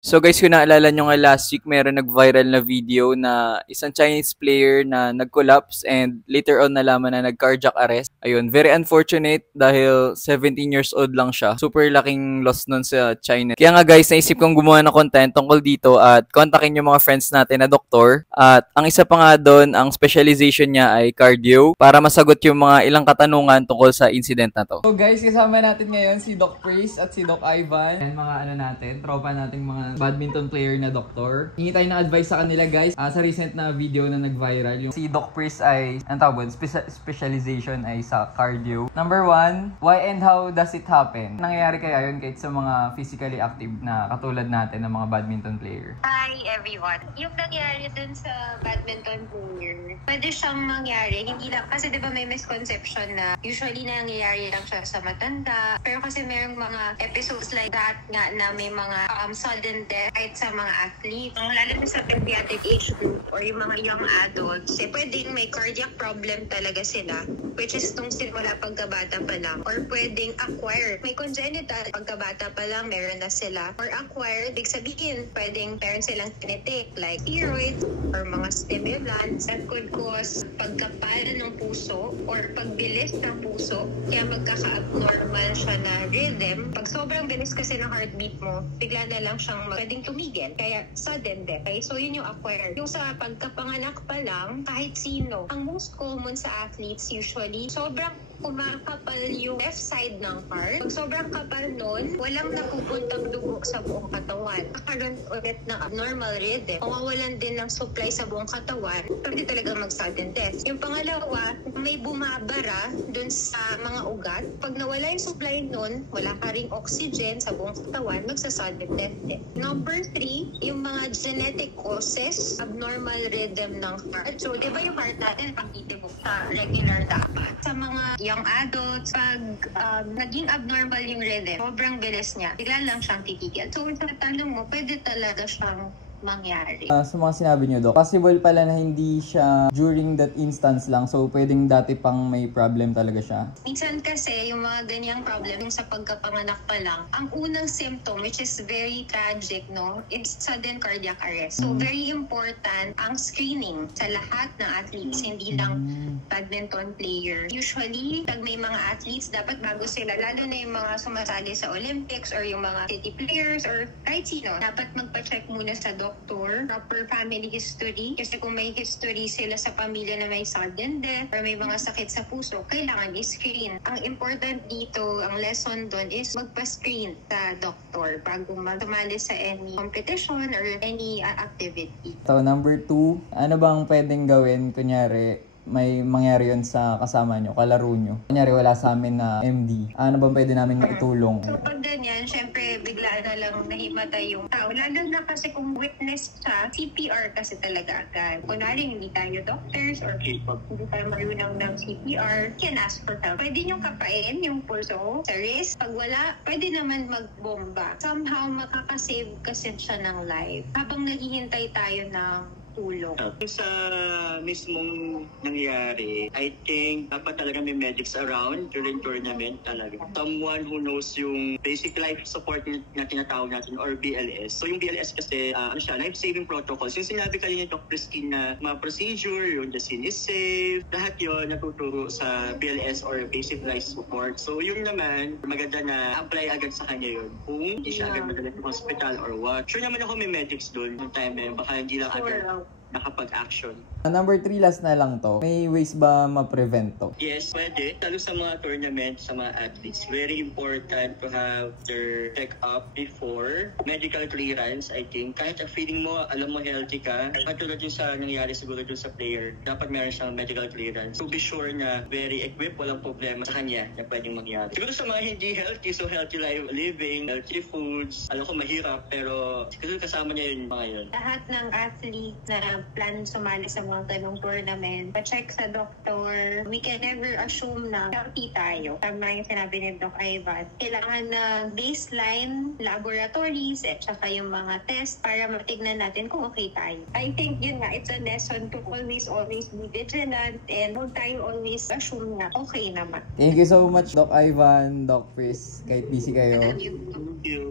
So guys, kung naalala nyo nga last week, meron nag-viral na video na isang Chinese player na nag-collapse and later on nalaman na nag-cardiac arrest. Ayun, very unfortunate dahil 17 years old lang siya. Super laking loss nun sa China. Kaya nga guys, naisip kong gumawa ng content tungkol dito at kontakin yung mga friends natin na doktor. At ang isa pa nga doon, ang specialization niya ay cardio para masagot yung mga ilang katanungan tungkol sa incident na to. So guys, kasama natin ngayon si Doc Priest at si Doc Ivan. And mga natin, tropa nating mga badminton player na doktor. Hingi tayo ng advice sa kanila guys. Sa recent na video na nag-viral, yung si Doc Priest ay, ang tawag, specialization ay sa cardio. Number 1, why and how does it happen? Nangyayari kaya yun kahit sa mga physically active na katulad natin ng mga badminton player? Hi everyone. Yung nangyari dun sa badminton player, pwede siyang mangyari, hindi lang, kasi diba may misconception na usually nangyayari lang siya sa matanda. Pero kasi merong mga episodes like that nga na may mga sudden death kahit sa mga athletes. Lalo na sa pediatric age group or yung mga young adults, pwedeng may cardiac problem talaga sila, which is nung simula pagkabata pa lang. Or pwedeng acquired. May congenital, pagkabata pa lang meron na sila. Or acquired, big sabihin, pwedeng meron silang genetic like steroids or mga stimulants that could cause pagkapal ng puso or pagbilis ng puso. Kaya magkaka-abnormal siya na rhythm. Pag sobrang bilis kasi ng heartbeat mo, bigla na lang siyang pwedeng tumigil. Kaya sudden death. Okay? So yun yung acquired. Yung sa pagkapanganak pa lang, kahit sino, ang most common sa athletes usually, sobrang kumakapal yung left side ng heart. Pag sobrang kapal nun, walang napupuntang dugo sa buong katawan. Nakaroon ulit ng abnormal rhythm. Mawawalan din ng supply sa buong katawan, pwede talaga mag-sudden death. Yung pangalawa, may bumabara dun sa mga ugat. Pag nawala yung supply nun, wala ka ring oxygen sa buong katawan, magsa-sudden death din. Number 3, yung mga genetic causes, abnormal rhythm ng heart. So, di ba yung heart natin, pag-itibok sa regular dapat. Sa mga young adults, pag naging abnormal yung rhythm, sobrang bilis niya, bigla lang siyang titigil. So, sa tanong mo, pwede talaga siyang mangyari. Sa mga sinabi niyo, Doc, possible pala na hindi siya during that instance lang. So, pwedeng dati pang may problem talaga siya. Minsan kasi, yung mga ganyang problem, yung sa pagkapanganak pa lang, ang unang symptom, which is very tragic, no, is sudden cardiac arrest. So, very important ang screening sa lahat ng athletes, hindi lang badminton player. Usually, pag may mga athletes, dapat bago sila, lalo na yung mga sumasali sa Olympics or yung mga city players or kahit sino, dapat magpa-check muna sa doctor, proper family history. Kasi kung may history sila sa pamilya na may sudden death or may mga sakit sa puso, kailangan i-screen. Ang important dito, ang lesson doon is magpa-screen sa doctor bago sumali sa any competition or any activity. So, number 2, ano bang pwedeng gawin, kunyari, may mangyari yun sa kasama nyo, kalaro nyo? Kunyari, wala sa amin na MD. Ano bang pwede namin maitulong? So, pag ganyan, syempre, bigla na lang nahimatay yung tao. Lalo na kasi kung witness siya, CPR kasi talaga agad. Kunwari, hindi tayo doctors or hindi tayo marunong ng CPR, can ask for help. Pwede nyo kapain yung pulso sa wrist. Pag wala, pwede naman magbomba. Somehow, makakasave kasi siya ng life. Habang naghihintay tayo ng tulong. Sa mismong nangyari, I think dapat talaga may medics around during tournament talaga. Someone who knows yung basic life support na tinatawag natin or BLS. So yung BLS kasi, life-saving protocols. Yung sinabi kayo ni Dr. Skin na mga procedure, yung the scene is safe, lahat yun natuturo sa BLS or basic life support. So yung naman, maganda na apply agad sa kanya yun. Kung hindi siya agad madala sa hospital or what. Sure naman ako may medics doon yung time na yun. Baka hindi lang agad nakapag-action. Number 3, last na lang to. May ways ba ma-prevent to? Yes, pwede. Lalo sa mga tournament, sa mga athletes, very important to have their check-up before medical clearance, I think. Kahit feeling mo, alam mo healthy ka, katulad yung sa nangyari siguro dun sa player, dapat meron siyang medical clearance. So be sure na very equipped, walang problema sa kanya na pwedeng mangyari. Siguro sa mga hindi healthy, so healthy life living, healthy foods, alam ko mahirap, pero siguro kasama niya yun mga yun. Lahat ng athlete na plan sumali sa mga ganong tournament, pa-check sa doktor. We can never assume na healthy tayo. Tama yung sinabi ni Doc Ivan. Kailangan na baseline laboratories at saka yung mga test para matignan natin kung okay tayo. I think yun nga, it's a lesson to always be vigilant and huwag tayo always assume na okay naman. Thank you so much, Doc Ivan, Doc Chris, kahit busy kayo. Thank you. Thank you.